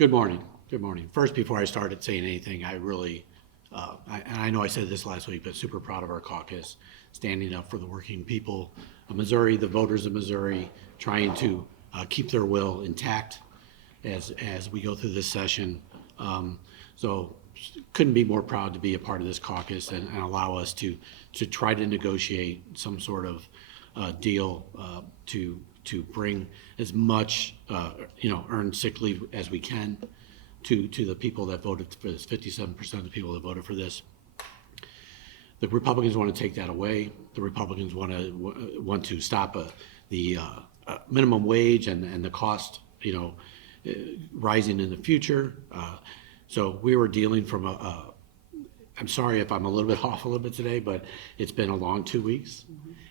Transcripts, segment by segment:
Good morning. Good morning. First, before I started saying anything, I really, and I know I said this last week, but super proud of our caucus, standing up for the working people of Missouri, the voters of Missouri, trying to keep their will intact as we go through this session. So couldn't be more proud to be a part of this caucus and allow us to try to negotiate some sort of deal to bring as much earned sick leave as we can to the people that voted for this. 57% of the people that voted for this. The Republicans want to take that away. The Republicans want to stop the minimum wage and the cost rising in the future. So we were dealing from I'm sorry if I'm a little bit off a little bit today, but it's been a long 2 weeks.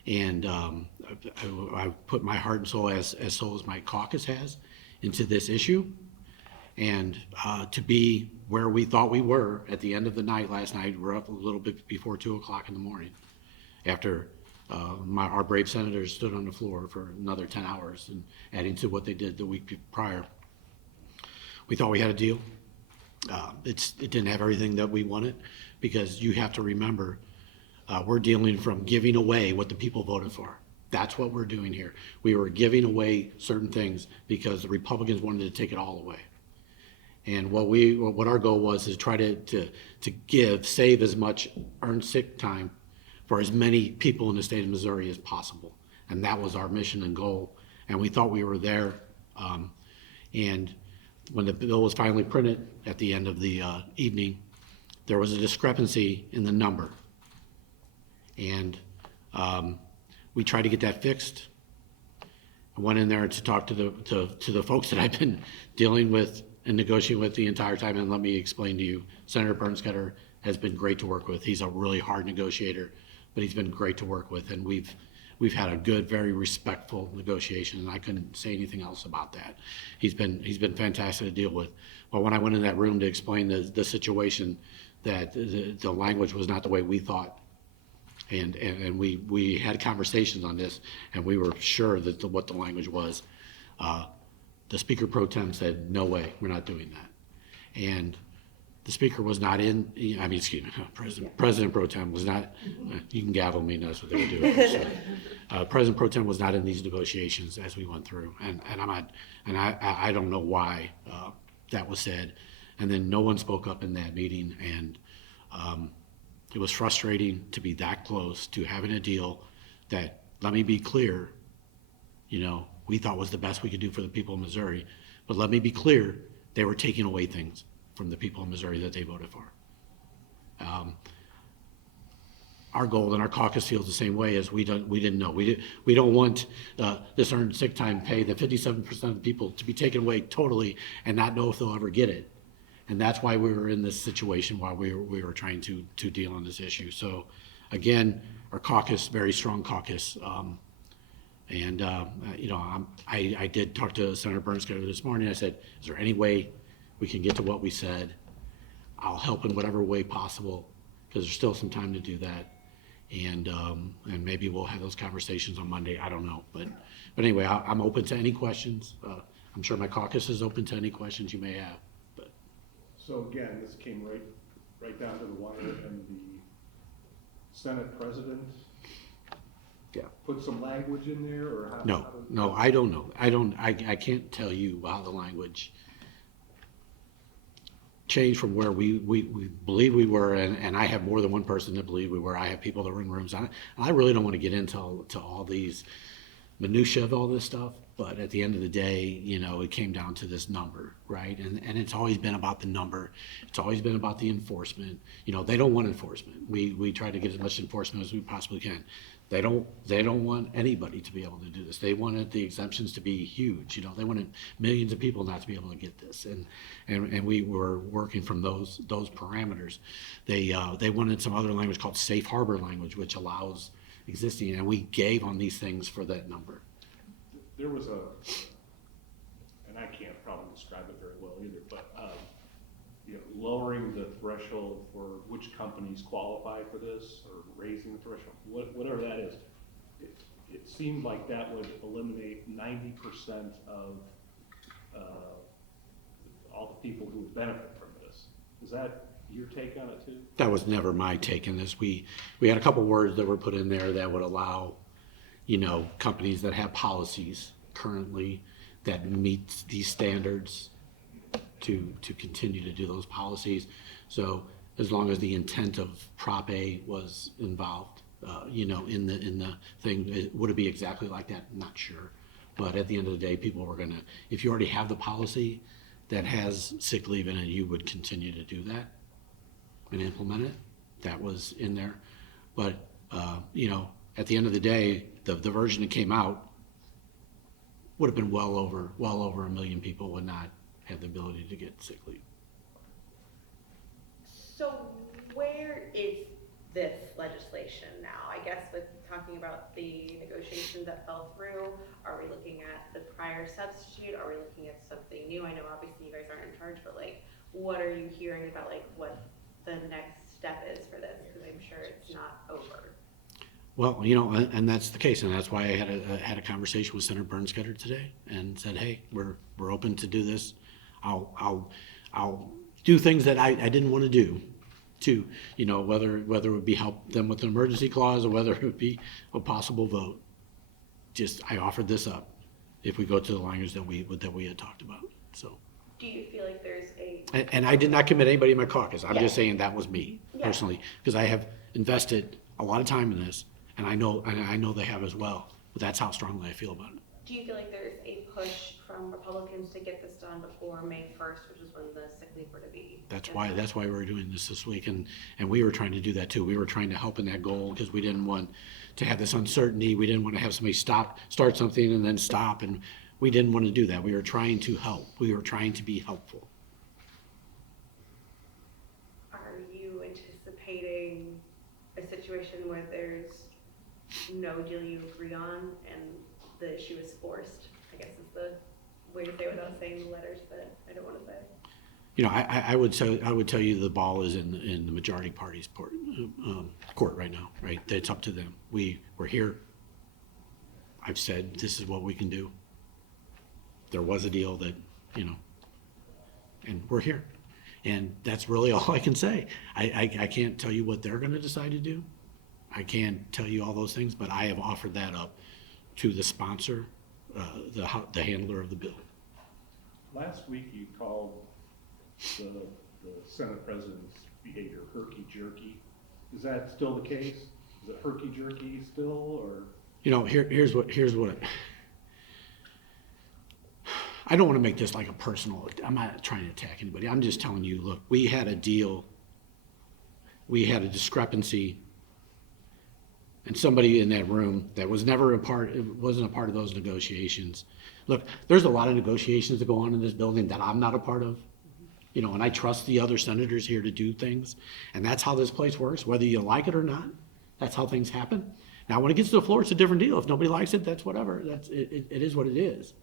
And I put my heart and soul, as soul as my caucus has, into this issue. And to be where we thought we were at the end of the night last night, we're up a little bit before 2 o'clock in the morning, after our brave senators stood on the floor for another 10 hours and adding to what they did the week prior. We thought we had a deal. It didn't have everything that we wanted, because you have to remember, we're dealing from giving away what the people voted for. That's what we're doing here. We were giving away certain things because the Republicans wanted to take it all away. And what our goal was is try to save as much earned sick time for as many people in the state of Missouri as possible. And that was our mission and goal. And we thought we were there. And when the bill was finally printed at the end of the evening, there was a discrepancy in the number. And we tried to get that fixed. I went in there to talk to the folks that I've been dealing with and negotiating with the entire time. And let me explain to you, Senator Bernskoetter has been great to work with. He's a really hard negotiator, but he's been great to work with. And we've had a good, very respectful negotiation, and I couldn't say anything else about that. He's been fantastic to deal with. But when I went in that room to explain the situation, that the language was not the way we thought, and we had conversations on this, and we were sure that what the language was. The Speaker Pro Tem said, "No way, we're not doing that." And the Speaker was not in. I mean, excuse me, President Pro Tem was not. You can gavel me, that's what they would do. So, President Pro Tem was not in these negotiations as we went through, and I don't know why that was said. And then no one spoke up in that meeting, and it was frustrating to be that close to having a deal that, let me be clear, we thought was the best we could do for the people of Missouri. But let me be clear, they were taking away things from the people of Missouri that they voted for. Our goal, and our caucus feels the same way, is we didn't know. We don't want this earned sick time pay, the 57% of the people, to be taken away totally and not know if they'll ever get it. And that's why we were in this situation while we were trying to deal on this issue. So again, our caucus, very strong caucus. I did talk to Senator Bernskoetter this morning. I said, is there any way we can get to what we said? I'll help in whatever way possible, because there's still some time to do that. And maybe we'll have those conversations on Monday. I don't know. But anyway, I'm open to any questions. I'm sure my caucus is open to any questions you may have. So again, this came right down to the wire, and the Senate President put some language in there, or how? No, I don't know. I can't tell you how the language changed from where we believe we were, and I have more than one person that believe we were. I have people that were in rooms. I really don't want to get into all these minutia of all this stuff, but at the end of the day, it came down to this number, right? And it's always been about the number. It's always been about the enforcement. They don't want enforcement. We try to get as much enforcement as we possibly can. They don't want anybody to be able to do this. They wanted the exemptions to be huge. They wanted millions of people not to be able to get this, and we were working from those parameters. They wanted some other language called safe harbor language, which allows existing, and we gave on these things for that number. There was and I can't probably describe it very well either, but lowering the threshold for which companies qualify for this, or raising the threshold, whatever that is, it seemed like that would eliminate 90% of all the people who benefit from this. Is that your take on it too? That was never my take in this. We had a couple words that were put in there that would allow, companies that have policies currently that meet these standards to continue to do those policies. So as long as the intent of Prop A was involved, in the thing, would it be exactly like that? Not sure. But at the end of the day, people were gonna, if you already have the policy that has sick leave in it, you would continue to do that and implement it. That was in there. But, at the end of the day, the version that came out would have been well over 1 million people would not have the ability to get sick leave. So where is this legislation now? I guess with talking about the negotiations that fell through, are we looking at the prior substitute? Are we looking at something new? I know obviously you guys aren't in charge, but what are you hearing about what the next step is for this? Because I'm sure it's not over. Well, and that's the case, and that's why I had a conversation with Senator Bernskoetter today and said, hey, we're open to do this. I'll do things that I didn't want to do, too. Whether it would be help them with an emergency clause or whether it would be a possible vote. Just I offered this up if we go to the language that we had talked about. So. Do you feel like there's a And I did not commit anybody in my caucus. I'm Yeah. just saying that was me personally, because I have invested a lot of time in this, and I know they have as well. But that's how strongly I feel about it. Do you feel like there's a push from Republicans to get this done before May 1st, which is when the sick leave were to be? That's why we're doing this week, and we were trying to do that too. We were trying to help in that goal because we didn't want to have this uncertainty. We didn't want to have somebody start something and then stop, and we didn't want to do that. We were trying to help. We were trying to be helpful. Are you anticipating a situation where there's no deal you agree on and the issue is forced? I guess is the way to say it without saying the letters that I don't want to say. I would tell you the ball is in the majority party's court right now, right? It's up to them. We're here. I've said this is what we can do. There was a deal that, and we're here. And that's really all I can say. I can't tell you what they're going to decide to do. I can't tell you all those things, but I have offered that up to the sponsor, the handler of the bill. Last week you called the Senate President's behavior herky-jerky. Is that still the case? Is it herky-jerky still, or? Here's what. I don't want to make this like a personal, I'm not trying to attack anybody. I'm just telling you, look, we had a deal. We had a discrepancy. And somebody in that room that was never wasn't a part of those negotiations. Look, there's a lot of negotiations that go on in this building that I'm not a part of. And I trust the other senators here to do things. And that's how this place works, whether you like it or not. That's how things happen. Now, when it gets to the floor, it's a different deal. If nobody likes it, that's whatever. It is what it is.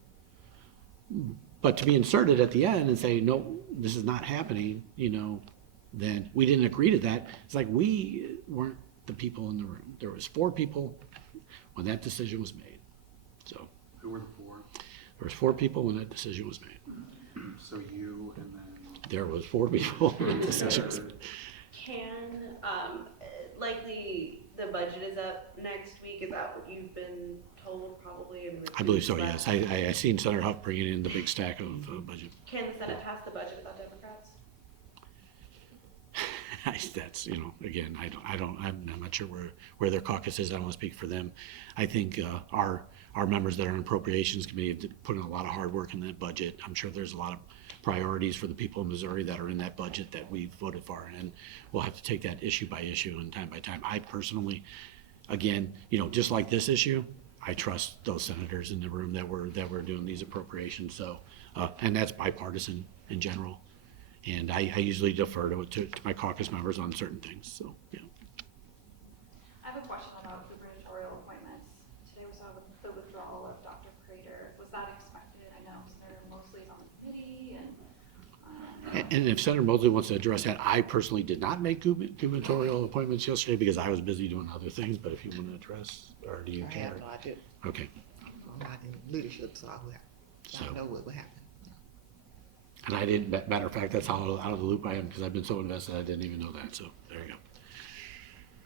But to be inserted at the end and say, no, this is not happening, then we didn't agree to that. It's like we weren't the people in the room. There was 4 people when that decision was made. So Who were the 4? there was 4 people when that decision was made. So you and then. There was 4 people when that decision was made. Can, likely the budget is up next week. Is that what you've been told probably? I believe so, yes. I seen Senator Huff bringing in the big stack of budget. Can the Senate pass the budget without Democrats? That's, again, I'm not sure where their caucus is. I don't want to speak for them. I think our members that are in Appropriations Committee have put in a lot of hard work in that budget. I'm sure there's a lot of priorities for the people in Missouri that are in that budget that we voted for, and we'll have to take that issue by issue and time by time. I personally, again, just like this issue, I trust those senators in the room that were doing these appropriations. So, and that's bipartisan in general. And I usually defer to my caucus members on certain things. So, yeah. I have a question about gubernatorial appointments. Today we saw the withdrawal of Dr. Prater. Was that expected? I know Senator Mosley is on the committee, And if Senator Mosley wants to address that, I personally did not make gubernatorial appointments yesterday because I was busy doing other things. But if you want to address, or do you I care? have no idea. Okay. I'm not in leadership, so I know what will happen. And I didn't, matter of fact, that's how out of the loop I am, because I've been so invested, I didn't even know that, so there you go.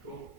Cool.